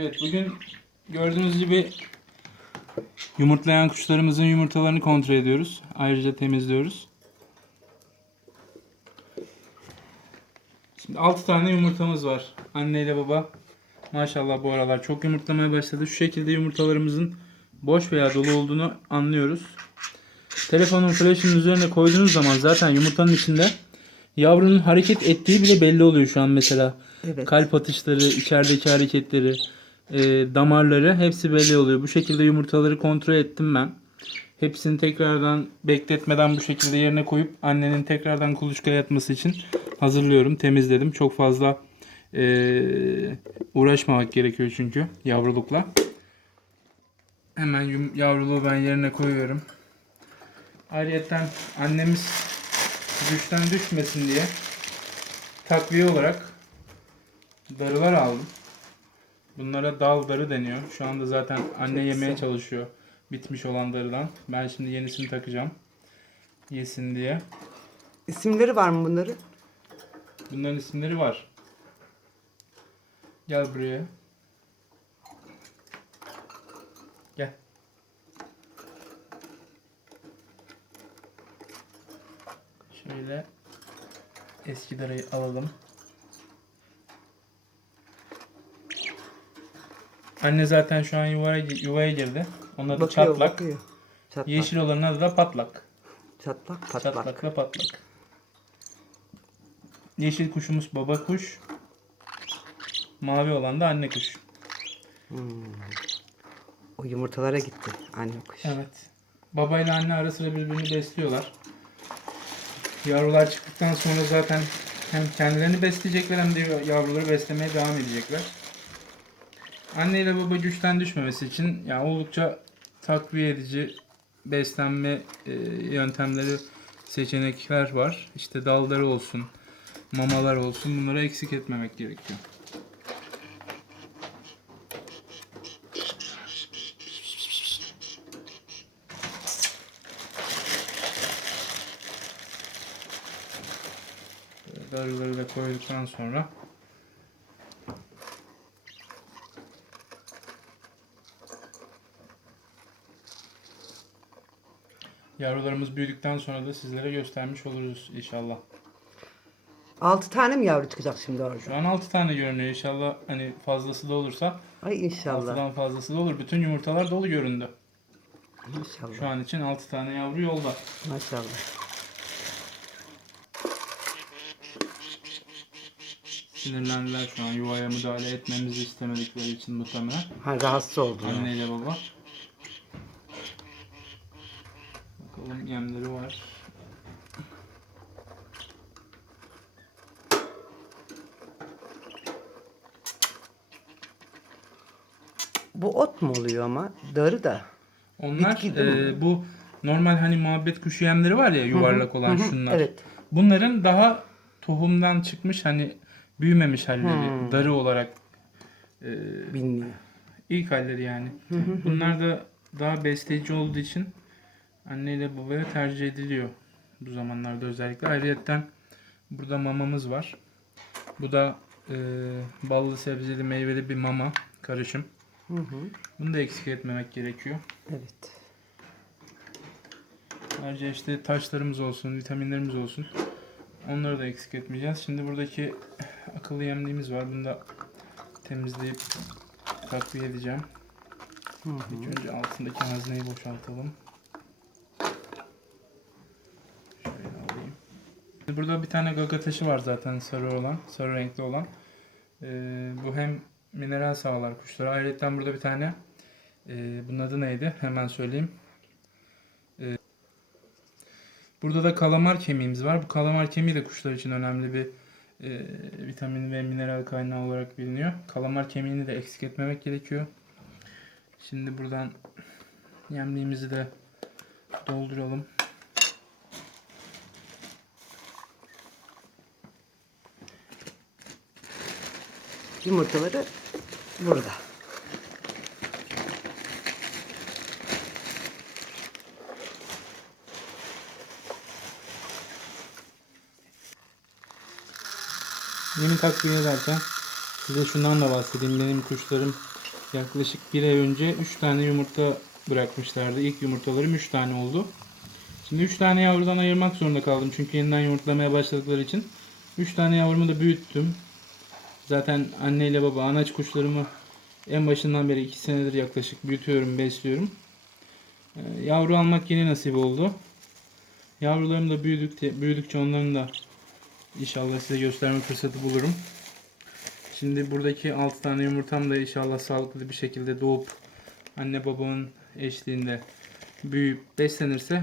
Evet bugün gördüğünüz gibi yumurtlayan kuşlarımızın yumurtalarını kontrol ediyoruz. Ayrıca temizliyoruz. Şimdi 6 tane yumurtamız var. Anne ile baba maşallah bu aralar çok yumurtlamaya başladı. Şu şekilde yumurtalarımızın boş veya dolu olduğunu anlıyoruz. Telefonun flash'ının üzerine koyduğunuz zaman zaten yumurtanın içinde yavrunun hareket ettiği bile belli oluyor şu an mesela. Evet. Kalp atışları, içerideki hareketleri, e, damarları hepsi belli oluyor. Bu şekilde yumurtaları kontrol ettim ben. Hepsini tekrardan bekletmeden bu şekilde yerine koyup annenin tekrardan kuluçkaya yatması için hazırlıyorum. Temizledim. Çok fazla e, uğraşmamak gerekiyor çünkü yavrulukla. Hemen yum- yavruluğu ben yerine koyuyorum. Ayrıca annemiz güçten düşmesin diye takviye olarak darılar aldım. Bunlara dal darı deniyor. Şu anda zaten anne yemeye çalışıyor. Bitmiş olan darıdan. Ben şimdi yenisini takacağım. Yesin diye. İsimleri var mı bunların? Bunların isimleri var. Gel buraya. Gel. Şöyle eski darayı alalım. Anne zaten şu an yuvaya, yuvaya girdi. Onun adı Bakıyor, çatlak. bakıyor. Çatlak. Yeşil olanın adı da patlak. Çatlak, patlak. Çatlak ve patlak. Yeşil kuşumuz baba kuş. Mavi olan da anne kuş. O yumurtalara gitti anne kuş. Evet. Baba ile anne ara sıra birbirini besliyorlar. Yavrular çıktıktan sonra zaten hem kendilerini besleyecekler hem de yavruları beslemeye devam edecekler. Anne ile baba güçten düşmemesi için yani oldukça takviye edici beslenme e, yöntemleri seçenekler var. İşte dalları olsun, mamalar olsun bunları eksik etmemek gerekiyor. Darıları da koyduktan sonra Yavrularımız büyüdükten sonra da sizlere göstermiş oluruz inşallah. Altı tane mi yavru çıkacak şimdi orada? Şu an 6 tane görünüyor inşallah hani fazlası da olursa Ay inşallah. 6'dan fazlası da olur. Bütün yumurtalar dolu göründü. İnşallah. Şu an için 6 tane yavru yolda. Maşallah. Sinirlendiler şu an yuvaya müdahale etmemizi istemedikleri için muhtemelen. Ha rahatsız oldular. Anne ile baba. Yemleri var. Bu ot mu oluyor ama? Darı da. Onlar Bitki e, bu normal hani muhabbet kuşu yemleri var ya yuvarlak olan Hı hı, şunlar. Evet. Bunların daha tohumdan çıkmış hani büyümemiş halleri Hmm. darı olarak e, Bilmiyorum. ilk halleri yani. Bunlar da daha besleyici olduğu için anne ile babaya tercih ediliyor bu zamanlarda özellikle. Ayrıca burada mamamız var. Bu da e, ballı sebzeli meyveli bir mama karışım. Hı hı. Bunu da eksik etmemek gerekiyor. Evet. Ayrıca işte taşlarımız olsun, vitaminlerimiz olsun. Onları da eksik etmeyeceğiz. Şimdi buradaki akıllı yemliğimiz var. Bunu da temizleyip takviye edeceğim. Hı hı. İlk önce altındaki hazneyi boşaltalım. Şöyle alayım. Burada bir tane gaga taşı var zaten sarı olan, sarı renkli olan. Ee, bu hem mineral sağlar kuşlara. Ayrıca burada bir tane, e, bunun adı neydi? Hemen söyleyeyim. Ee, burada da kalamar kemiğimiz var. Bu kalamar kemiği de kuşlar için önemli bir e, vitamin ve mineral kaynağı olarak biliniyor. Kalamar kemiğini de eksik etmemek gerekiyor. Şimdi buradan yemliğimizi de dolduralım. Yumurtaları burada. Yeni takviye ederken size şundan da bahsedeyim. Benim kuşlarım yaklaşık bir ay önce 3 tane yumurta bırakmışlardı. İlk yumurtalarım 3 tane oldu. Şimdi 3 tane yavrudan ayırmak zorunda kaldım. Çünkü yeniden yumurtlamaya başladıkları için. 3 tane yavrumu da büyüttüm. Zaten anneyle baba anaç kuşlarımı en başından beri 2 senedir yaklaşık büyütüyorum, besliyorum. Ee, yavru almak yeni nasip oldu. Yavrularım da büyüdükçe, büyüdükçe onların da inşallah size gösterme fırsatı bulurum. Şimdi buradaki 6 tane yumurtam da inşallah sağlıklı bir şekilde doğup anne babamın eşliğinde büyüyüp beslenirse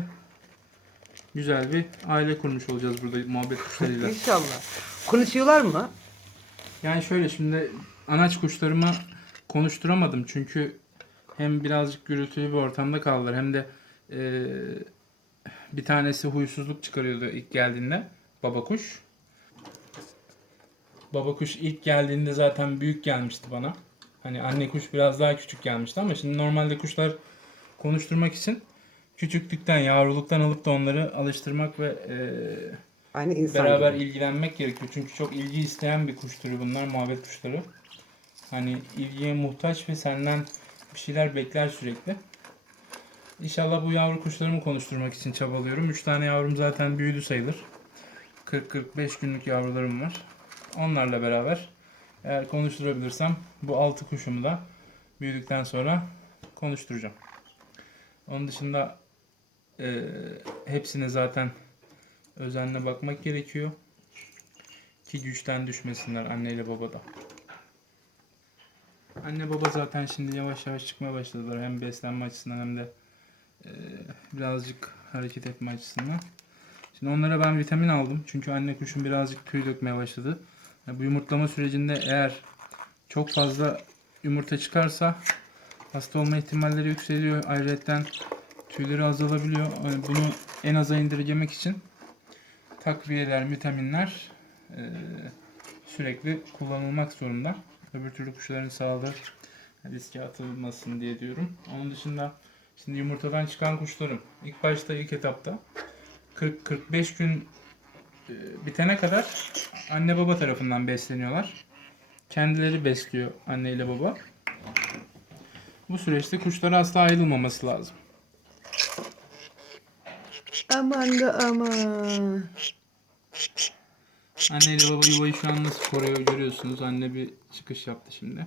güzel bir aile kurmuş olacağız burada muhabbet kuşlarıyla. İnşallah. Konuşuyorlar mı? Yani şöyle şimdi anaç kuşlarımı konuşturamadım çünkü hem birazcık gürültülü bir ortamda kaldılar hem de eee, bir tanesi huysuzluk çıkarıyordu ilk geldiğinde baba kuş. Baba kuş ilk geldiğinde zaten büyük gelmişti bana. Hani anne kuş biraz daha küçük gelmişti ama şimdi normalde kuşlar konuşturmak için küçüklükten, yavruluktan alıp da onları alıştırmak ve eee Aynı insan beraber gibi. ilgilenmek gerekiyor. Çünkü çok ilgi isteyen bir kuş türü bunlar, muhabbet kuşları. Hani ilgiye muhtaç ve senden bir şeyler bekler sürekli. İnşallah bu yavru kuşlarımı konuşturmak için çabalıyorum. 3 tane yavrum zaten büyüdü sayılır. 40-45 günlük yavrularım var. Onlarla beraber eğer konuşturabilirsem bu 6 kuşumu da büyüdükten sonra konuşturacağım. Onun dışında eee hepsine zaten özenle bakmak gerekiyor. Ki güçten düşmesinler anneyle babada. Anne baba zaten şimdi yavaş yavaş çıkmaya başladılar. Hem beslenme açısından hem de e, birazcık hareket etme açısından. Şimdi onlara ben vitamin aldım. Çünkü anne kuşun birazcık tüy dökmeye başladı. Yani bu yumurtlama sürecinde eğer çok fazla yumurta çıkarsa hasta olma ihtimalleri yükseliyor. Ayrıca tüyleri azalabiliyor. Yani bunu en aza indirgemek için takviyeler, vitaminler e, sürekli kullanılmak zorunda. Öbür türlü kuşların sağlığı riske atılmasın diye diyorum. Onun dışında şimdi yumurtadan çıkan kuşlarım ilk başta ilk etapta 40-45 gün e, bitene kadar anne baba tarafından besleniyorlar. Kendileri besliyor anne ile baba. Bu süreçte kuşlara asla ayrılmaması lazım. Aman da aman. Anne ile baba yuvayı şu an nasıl koruyor görüyorsunuz. Anne bir çıkış yaptı şimdi.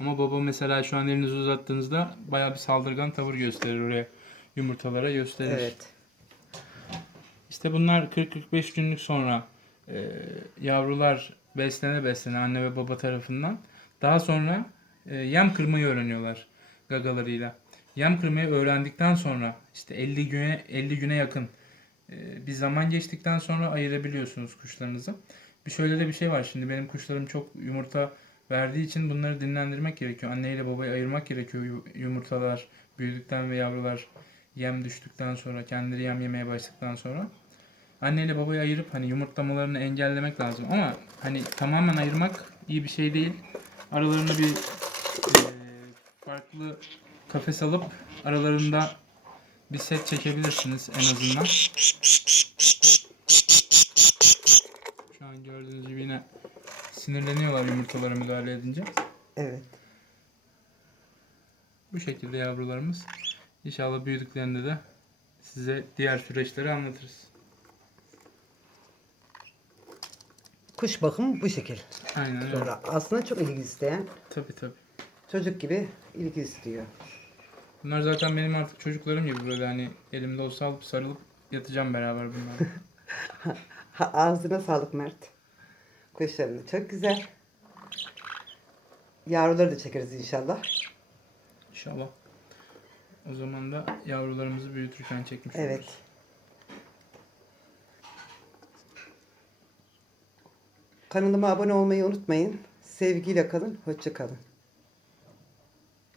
Ama baba mesela şu an elinizi uzattığınızda bayağı bir saldırgan tavır gösterir oraya. Yumurtalara gösterir. Evet. İşte bunlar 40-45 günlük sonra e, yavrular beslene beslene anne ve baba tarafından. Daha sonra e, yem kırmayı öğreniyorlar gagalarıyla. Yem kırmayı öğrendikten sonra işte 50 güne 50 güne yakın e, bir zaman geçtikten sonra ayırabiliyorsunuz kuşlarınızı. Bir şöyle de bir şey var şimdi benim kuşlarım çok yumurta verdiği için bunları dinlendirmek gerekiyor. Anne ile babayı ayırmak gerekiyor yu- yumurtalar büyüdükten ve yavrular yem düştükten sonra kendileri yem yemeye başladıktan sonra anne ile babayı ayırıp hani yumurtlamalarını engellemek lazım ama hani tamamen ayırmak iyi bir şey değil. Aralarında bir e, farklı kafes alıp aralarında bir set çekebilirsiniz en azından. Şu an gördüğünüz gibi yine sinirleniyorlar yumurtalara müdahale edince. Evet. Bu şekilde yavrularımız. İnşallah büyüdüklerinde de size diğer süreçleri anlatırız. Kuş bakımı bu şekil. Aynen öyle. Sonra aslında çok ilgi isteyen Tabii tabii. çocuk gibi ilgi istiyor. Bunlar zaten benim artık çocuklarım gibi böyle hani elimde olsa alıp sarılıp yatacağım beraber bunlarla. Ha, ağzına sağlık Mert. Kuşların da çok güzel. Yavruları da çekeriz inşallah. İnşallah. O zaman da yavrularımızı büyütürken çekmiş Evet. oluruz. Kanalıma abone olmayı unutmayın. Sevgiyle kalın, hoşça kalın.